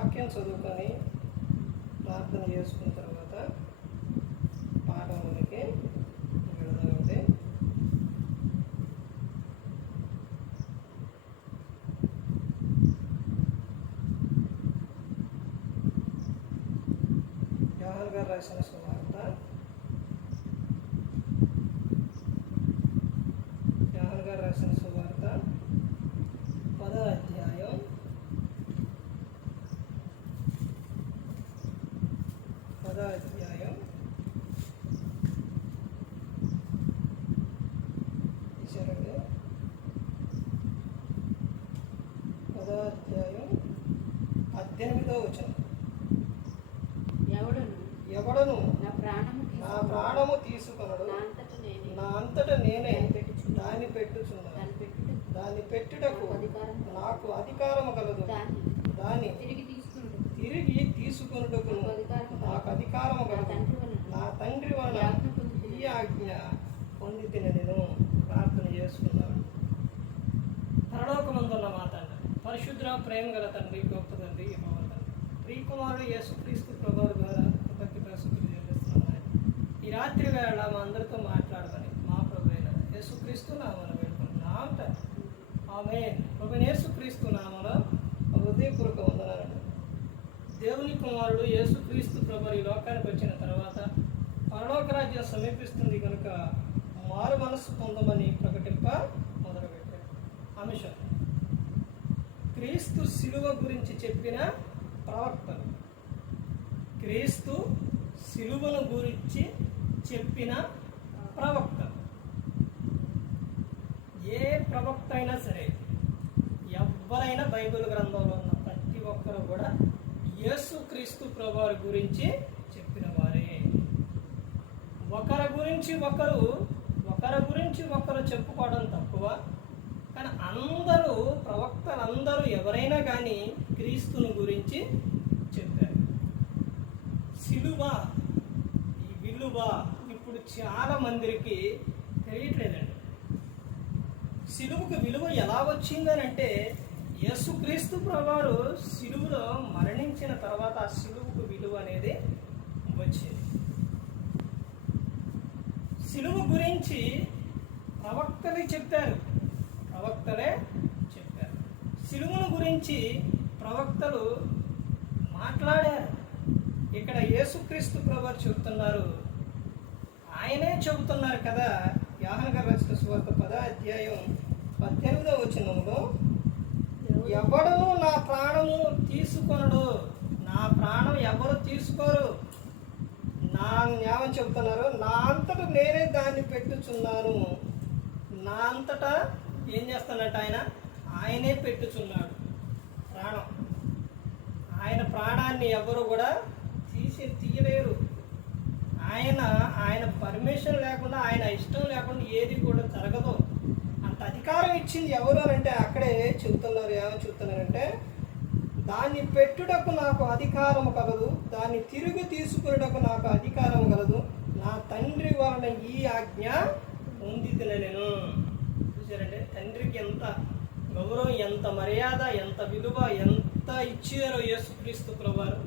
వాక్యం చదువుకొని ప్రార్థన చేసుకున్న తర్వాత పాఠంలోనికి వెళదామండి యోహాన్ గారు రాసిన సువార్త యోహాన్ గారు రాసిన సువార్త పదో అధ్యాయం పదో అధ్యాయం ఇచ్చారండి పదో అధ్యాయం పద్దెనిమిదో వచనం. ఎవడును? నా ప్రాణము నా ప్రాణము తీసుకొనడు. నా అంతట నేనే. దాన్ని పెట్టుచున్నాను. దాన్ని పెట్టుట దాన్ని పెట్టుటకు నాకు అధికారం కలదు. నాకు అధికారము కలదు. దాన్ని తిరిగి తీసుకున్నాడు తిరిగి తీసుకొనుటకు నాకు అధికారము కలదు. నా తండ్రి వలన. ఈ ఆజ్ఞ పొందితిన నేను ప్రార్థన చేసుకున్నాను. పరలోకమందున్న మా తండ్రి పరిశుద్ర ప్రేమ గల తండ్రి గొప్ప తండ్రి శ్రీ కుమారుడు యేసుక్రీస్తు ప్రభువు ద్వారా భక్తి ఈ రాత్రి వేళ మా అందరితో మాట్లాడమని మా ప్రభు అయిన యేసుక్రీస్తు నామను వేడుకుంటున్నాం ఆమె ప్రభు యేసుక్రీస్తు నామలో హృదయపూర్వక వందనాలను దేవుని కుమారుడు యేసుక్రీస్తు ప్రభు ఈ లోకానికి వచ్చిన తర్వాత పరలోక రాజ్యం సమీపిస్తుంది కనుక మారు మనస్సు పొందమని ప్రకటింప మొదలుపెట్టారు. అంశం క్రీస్తు శిలువ గురించి చెప్పిన ప్రవక్తలు. క్రీస్తు శిలువను గురించి చెప్పిన ప్రవక్తలు. ఏ ప్రవక్త అయినా సరే ఎవరైనా బైబిల్ గ్రంథంలో ఉన్న ప్రతి ఒక్కరు కూడా యేసు క్రీస్తు ప్రభువారి గురించి చెప్పిన వారే. ఒకరి గురించి ఒకరు ఒకరి గురించి ఒకరు చెప్పుకోవడం తక్కువ. కానీ అందరూ ప్రవక్తలందరూ ఎవరైనా కానీ క్రీస్తుని గురించి చెప్పారు. సిలువ ఈ విలువ ఇప్పుడు చాలా మందికి తెలియట్లేదండి. సిలువకు విలువ ఎలా వచ్చిందని అంటే యేసుక్రీస్తు ప్రభువారు సిలువులో మరణించిన తర్వాత ఆ సిలువుకు విలువ అనేది వచ్చింది. సిలువ గురించి ప్రవక్తలే చెప్పారు. ప్రవక్తలే చెప్పారు. సిలువను గురించి ప్రవక్తలు మాట్లాడారు. ఇక్కడ యేసుక్రీస్తు ప్రభువారు చెబుతున్నారు. ఆయనే చెబుతున్నారు కదా యాహనగర్ రచిత రచన సువార్త పద అధ్యాయం పద్దెనిమిదో వచనంలో ఎవడను నా ప్రాణము తీసుకొనడు నా ప్రాణం ఎవరు తీసుకోరు? నా న్యాయం చెబుతున్నారు నా అంతట నేనే దాన్ని పెట్టుచున్నాను. నా అంతటా ఏం చేస్తానంట ఆయన? ఆయనే పెట్టుచున్నాడు. ప్రాణాన్ని ఎవరు కూడా తీసి తీయలేరు. ఆయన ఆయన పర్మిషన్ లేకుండా ఆయన ఇష్టం లేకుండా ఏది కూడా జరగదు. అంత అధికారం ఇచ్చింది ఎవరు అంటే అక్కడే చెబుతున్నారు ఏమని చెబుతున్నారంటే దాన్ని పెట్టుటకు నాకు అధికారం కలదు దాన్ని తిరిగి తీసుకున్నటకు నాకు అధికారం కలదు నా తండ్రి వలన ఈ ఆజ్ఞ ఉంది నేను. చూసారంటే తండ్రికి ఎంత గౌరవం ఎంత మర్యాద ఎంత విలువ ఎంత ఇచ్చారో యేసుక్రీస్తు ప్రభువారు.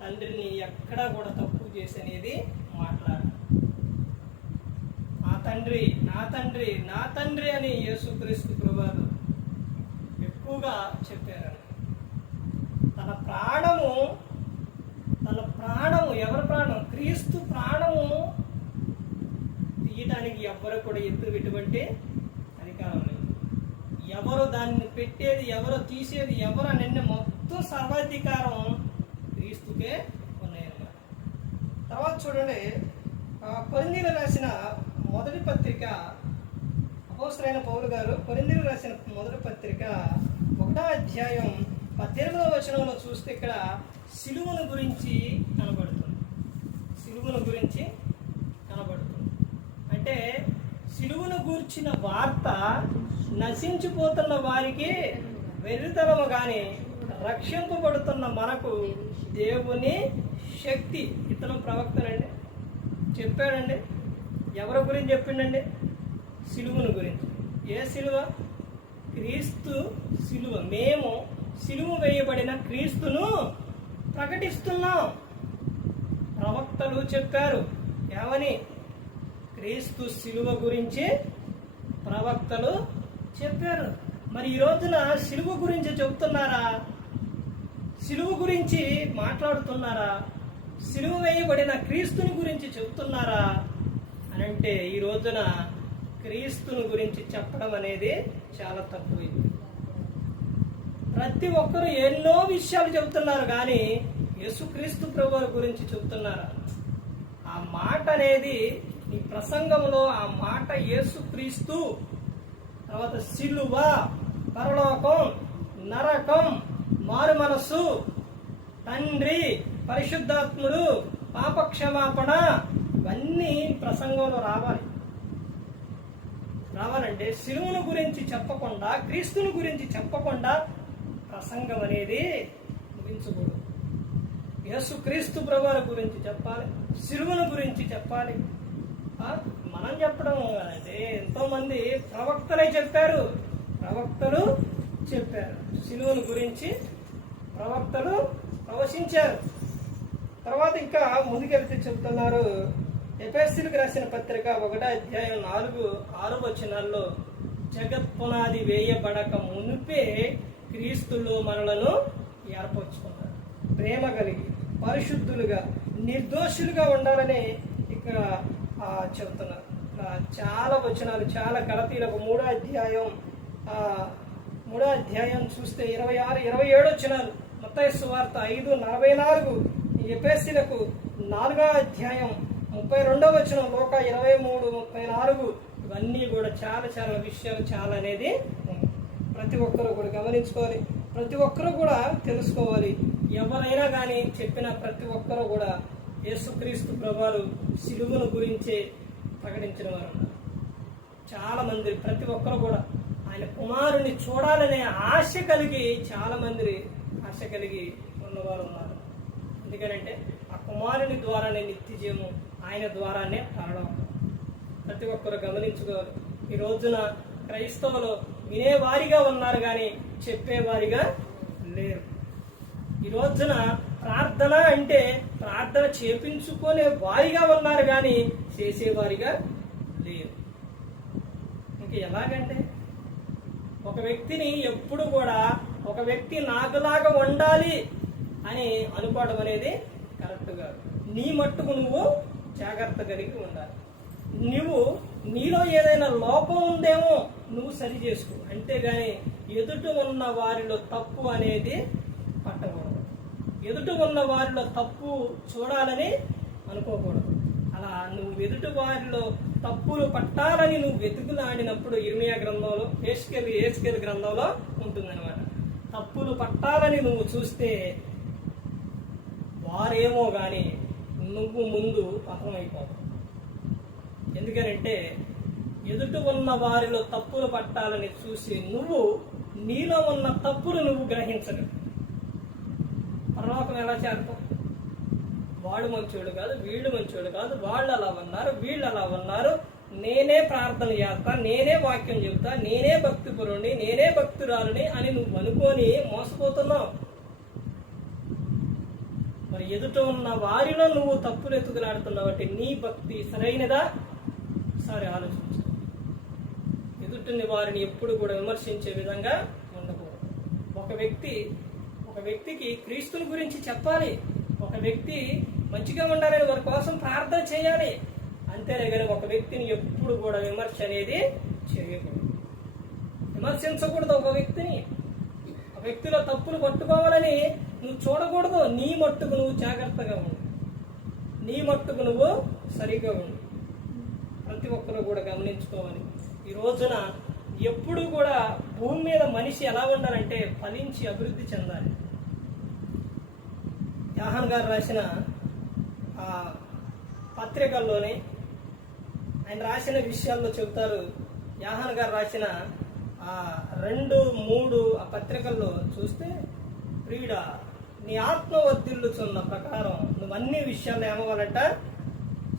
తండ్రిని ఎక్కడా కూడా తక్కువ చేసనేది మాట్లాడు. నా తండ్రి నా తండ్రి నా తండ్రి అని యేసుక్రీస్తు ప్రభువారు ఎక్కువగా చెప్పారు. తన ప్రాణము తన ప్రాణము ఎవరి ప్రాణం? క్రీస్తు ప్రాణము తీయటానికి ఎవ్వరు కూడా ఎత్తు ఎటువంటి అధికారం లేదు. ఎవరు దాన్ని పెట్టేది ఎవరు తీసేది ఎవరు నిన్న మొత్తం సర్వాధికారం క్రీస్తుకే ఉన్నాయన్నమాట. తర్వాత చూడండి కొరిందీలు రాసిన మొదటి పత్రిక అపోసరైన పౌలు గారు కొరిందీలు రాసిన మొదటి పత్రిక ఒకటో అధ్యాయం పద్దెనిమిదవ వచనంలో చూస్తే ఇక్కడ సిలువను గురించి కనబడుతుంది. సిలువను గురించి కనబడుతుంది. అంటే సిలువను గూర్చిన వార్త నశించిపోతున్న వారికి వెర్రితనము కానీ రక్షింపబడుతున్న మనకు దేవుని శక్తి. ఇతను ప్రవక్తనండి చెప్పాడండి. ఎవరి గురించి చెప్పిండండి? సిలువను గురించి. ఏ సిలువ? క్రీస్తు సిలువ. మేము సిలువ వేయబడిన క్రీస్తును ప్రకటిస్తున్నాం. ప్రవక్తలు చెప్పారు. ఏమని క్రీస్తు శిలువ గురించి ప్రవక్తలు చెప్పారు. మరి ఈ రోజున శిలువ గురించి చెబుతున్నారా సిలువు గురించి మాట్లాడుతున్నారా? సిలువు వేయబడిన క్రీస్తుని గురించి చెబుతున్నారా? అని అంటే ఈ రోజున క్రీస్తుని గురించి చెప్పడం అనేది చాలా తక్కువైంది. ప్రతి ఒక్కరు ఎన్నో విషయాలు చెబుతున్నారు కానీ యేసుక్రీస్తు ప్రభు గురించి చెబుతున్నారా? ఆ మాట అనేది ఈ ప్రసంగంలో ఆ మాట యేసుక్రీస్తు తర్వాత సిలువ పరలోకం నరకం మారు మనస్సు. తండ్రి పరిశుద్ధాత్ముడు పాపక్షమాపణ ఇవన్నీ ప్రసంగంలో రావాలి. రావాలంటే శిలువును గురించి చెప్పకుండా క్రీస్తుని గురించి చెప్పకుండా ప్రసంగం అనేది ముగించకూడదు. యేసు క్రీస్తు ప్రభుల గురించి చెప్పాలి శిలువుని గురించి చెప్పాలి. మనం చెప్పడం అంటే ఎంతోమంది ప్రవక్తలే చెప్పారు. ప్రవక్తలు చెప్పారు. శిలువుని గురించి ప్రవక్తలు ప్రవశించారు. తర్వాత ఇంకా ముందుకెళ్తే చెప్తున్నారు ఎఫ్ఎస్సీలకు రాసిన పత్రిక ఒకటో అధ్యాయం నాలుగు ఆరు వచనాల్లో జగత్ పునాది వేయబడక మునిపే క్రీస్తులో మనలను ఏర్పరచుకున్నారు. ప్రేమ కలిగి పరిశుద్ధులుగా నిర్దోషులుగా ఉండాలని ఇక్కడ చెబుతున్నారు. చాలా వచనాలు చాలా గలతీలకు మూడో అధ్యాయం మూడో అధ్యాయం చూస్తే ఇరవై ఆరు ఇరవై ఏడు వచ్చినారు మొత్తం సువార్త ఐదు నలభై నాలుగు ఎపేసీలకు నాలుగో అధ్యాయం ముప్పై రెండవ వచ్చిన లోక ఇరవై మూడు ముప్పై నాలుగు. ఇవన్నీ కూడా చాలా చాలా విషయాలు చాలా అనేది ప్రతి ఒక్కరూ కూడా గమనించుకోవాలి. ప్రతి ఒక్కరూ కూడా తెలుసుకోవాలి. ఎవరైనా కానీ చెప్పిన ప్రతి ఒక్కరూ కూడా యేసుక్రీస్తు ప్రభాలు సిలువను గురించే ప్రకటించిన వారు చాలామంది చాలా మంది ప్రతి ఒక్కరు కూడా ఆయన కుమారుని చూడాలనే ఆశ కలిగి చాలా మంది ఆశ కలిగి ఉన్నవారు ఉన్నారు. ఎందుకంటే ఆ కుమారుని ద్వారానే నిత్య జీవము ఆయన ద్వారానే పరలోకం ప్రతి ఒక్కరు గమనించుకోవాలి. ఈ రోజున క్రైస్తవులు వినేవారిగా ఉన్నారు కానీ చెప్పేవారిగా లేరు. ఈ రోజున ప్రార్థన అంటే ప్రార్థన చేపించుకునే వారిగా ఉన్నారు కానీ చేసేవారిగా లేరు. ఇంక ఎలాగంటే ఒక వ్యక్తిని ఎప్పుడు కూడా ఒక వ్యక్తి నాకులాగా ఉండాలి అని అనుకోవడం అనేది కరెక్ట్ కాదు. నీ మట్టుకు నువ్వు జాగ్రత్త కలిగి ఉండాలి. నువ్వు నీలో ఏదైనా లోపం ఉందేమో నువ్వు సరి చేసుకో. అంతేగాని ఎదుట ఉన్న వారిలో తప్పు అనేది పట్టకూడదు. ఎదుట ఉన్న వారిలో తప్పు చూడాలని అనుకోకూడదు. అలా నువ్వు ఎదుట వారిలో తప్పులు పట్టాలని నువ్వు వెతుకులాడినప్పుడు ఇర్మియా గ్రంథంలో ఏసుకెళ్ళి ఏసుకెళ్ళి గ్రంథంలో ఉంటుందన్నమాట. తప్పులు పట్టాలని నువ్వు చూస్తే వారేమో కానీ నువ్వు ముందు పతనమైపోతావు ఎందుకనంటే ఎదుటి ఉన్న వారిలో తప్పులు పట్టాలని చూసి నువ్వు నీలో ఉన్న తప్పులు నువ్వు గ్రహించగలవు పరలోకం ఎలా చేరుతాం వాడు మంచోడు కాదు వీడు మంచోడు కాదు వాళ్ళు అలా ఉన్నారు వీళ్ళు అలా ఉన్నారు నేనే ప్రార్థన చేస్తా నేనే వాక్యం చెబుతా నేనే భక్తి నేనే భక్తురాలుని అని నువ్వు అనుకొని మోసపోతున్నావు. మరి ఎదుట ఉన్న వారిలో నువ్వు తప్పులు ఎత్తుకులాడుతున్నావు అంటే నీ భక్తి సరైనదా? సరే ఆలోచించు. ఎదుటిని వారిని ఎప్పుడు కూడా విమర్శించే విధంగా ఉండకూడదు. ఒక వ్యక్తి ఒక వ్యక్తికి క్రీస్తుని గురించి చెప్పాలి. ఒక వ్యక్తి మంచిగా ఉండాలని వారి కోసం ప్రార్థన చేయాలి. అంతేనే కానీ ఒక వ్యక్తిని ఎప్పుడు కూడా విమర్శ అనేది చేయకూడదు. విమర్శించకూడదు ఒక వ్యక్తిని. ఆ వ్యక్తిలో తప్పులు పట్టుకోవాలని నువ్వు చూడకూడదు. నీ మట్టుకు నువ్వు జాగ్రత్తగా ఉండు. నీ మట్టుకు నువ్వు సరిగ్గా ఉండు. ప్రతి ఒక్కరు కూడా గమనించుకోవాలి. ఈ రోజున ఎప్పుడు కూడా భూమి మీద మనిషి ఎలా ఉండాలంటే ఫలించి అభివృద్ధి చెందాలి. యాహన్ గారు రాసిన ఆ పత్రికల్లోనే ఆయన రాసిన విషయాల్లో చెబుతారు. యాహన్ గారు రాసిన ఆ రెండు మూడు ఆ పత్రికల్లో చూస్తే ప్రియుడ నీ ఆత్మ వర్ధిల్లుచున్న ప్రకారం నువ్వు అన్ని విషయాలు ఏమవ్వాలంట?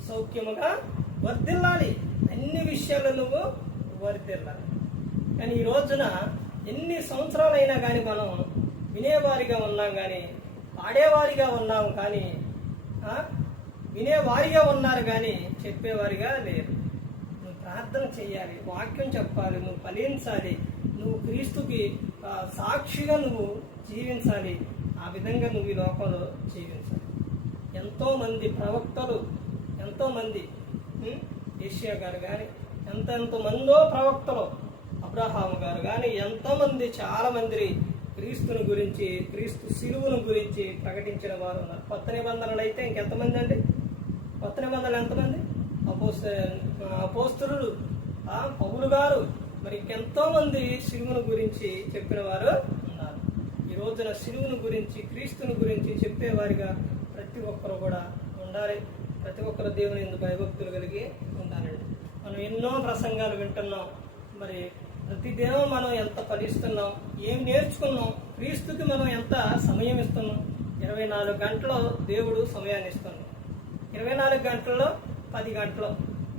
సౌఖ్యముగా వర్ధిల్లాలి. అన్ని విషయాలు నువ్వు వర్ధిల్లాలి. కానీ ఈ రోజున ఎన్ని సంవత్సరాలైనా కానీ మనం వినేవారిగా ఉన్నాం కానీ పాడేవారిగా ఉన్నాం కానీ వినేవారిగా ఉన్నారు కానీ చెప్పేవారిగా లేరు. నువ్వు ప్రార్థన చేయాలి వాక్యం చెప్పాలి నువ్వు ఫలించాలి నువ్వు క్రీస్తుకి సాక్షిగా నువ్వు జీవించాలి ఆ విధంగా నువ్వు ఈ లోకంలో జీవించాలి. ఎంతోమంది ప్రవక్తలు ఎంతోమంది ఏషియా గారు కానీ ఎంత మందో ప్రవక్తలు అబ్రహాము గారు కానీ ఎంతోమంది చాలామంది చాలా మంది క్రీస్తుని గురించి క్రీస్తు శిలువును గురించి ప్రకటించిన వారు ఉన్నారు. కొత్త నిబంధనలు అయితే ఇంకెంతమంది అండి? కొత్త నిబంధనలు ఎంతమంది? అపోస్త అపోస్తులు. ఆ, పౌలు గారు మరి ఎంతో మంది శిలువును గురించి చెప్పిన వారు ఉన్నారు. ఈ రోజున శిలువును గురించి క్రీస్తుని గురించి చెప్పేవారిగా ప్రతి ఒక్కరు కూడా ఉండాలి. ప్రతి ఒక్కరు దేవుని ఎందుకు భయభక్తులు కలిగి ఉండాలండి మనం ఎన్నో ప్రసంగాలు వింటున్నాం. మరి ప్రతి దినం మనం ఎంత ఫలిస్తున్నాం? ఏం నేర్చుకున్నాం? క్రీస్తుకి మనం ఎంత సమయం ఇస్తున్నాం? ఇరవై నాలుగు గంటలు దేవుడు సమయాన్ని ఇస్తున్నాం ఇరవై నాలుగు గంటల్లో పది గంటలు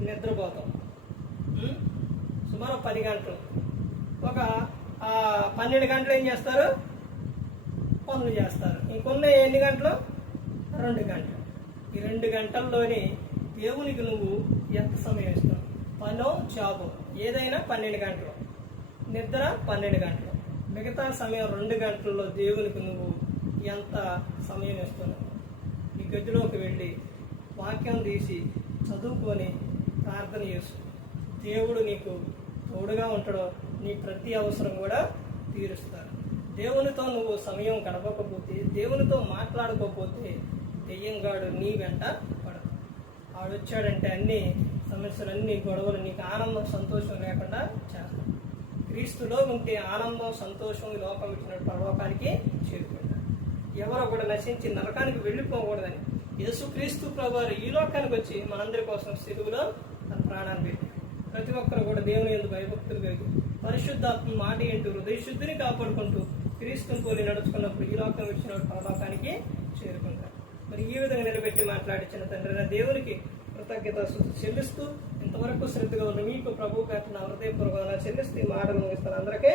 నిద్రపోతాం. సుమారు పది గంటలు. ఒక పన్నెండు గంటలు ఏం చేస్తారు? పనులు చేస్తారు. ఇంకొన్న ఎన్ని గంటలు? రెండు గంటలు. ఈ రెండు గంటల్లోని దేవునికి నువ్వు ఎంత సమయం ఇస్తావు పనో జాబో. ఏదైనా పన్నెండు గంటలు. నిద్ర పన్నెండు గంటలు. మిగతా సమయం రెండు గంటల్లో దేవునికి నువ్వు ఎంత సమయం ఇస్తున్నావు? ఈ గదిలోకి వెళ్ళి వాక్యం తీసి చదువుకొని ప్రార్థన చేసు దేవుడు నీకు తోడుగా ఉంటాడో నీ ప్రతి అవసరం కూడా తీరుస్తాడు దేవునితో నువ్వు సమయం గడపకపోతే దేవునితో మాట్లాడకపోతే దెయ్యంగాడు నీ వెంట పడదు. ఆడొచ్చాడంటే అన్ని సమస్యలన్నీ గొడవలు నీకు ఆనందం సంతోషం లేకుండా చేస్తాడు. క్రీస్తులో ఉంటే ఆనందం సంతోషం లోపం లోకం ఇచ్చిన పరలోకానికి చేరుకుంటాడు. ఎవరో కూడా నశించి నరకానికి వెళ్ళిపోకూడదని యేసుక్రీస్తు ప్రభువారు ఈ లోకానికి వచ్చి మనందరి కోసం సిలువులో తన ప్రాణాన్ని పెట్టి ప్రతి ఒక్కరు కూడా దేవుని ఎందుకు భయభక్తులు కలిగి పరిశుద్ధాత్మ మాట ఏంటూ హృదయ శుద్ధిని కాపాడుకుంటూ క్రీస్తుని పోలి నడుచుకున్నప్పుడు ఈ లోకం వచ్చిన పరలోకానికి చేరుకుంటారు. మరి ఈ విధంగా నిలబెట్టి మాట్లాడించిన తండ్రి నా దేవునికి కృతజ్ఞత చెల్లిస్తూ ఇంతవరకు శ్రద్ధగా ఉన్న మీకు ప్రభు గారి నా హృదయపూర్వకంగా చెల్లిస్తూ ఈ మాటలు ముగిస్తాను. అందరికీ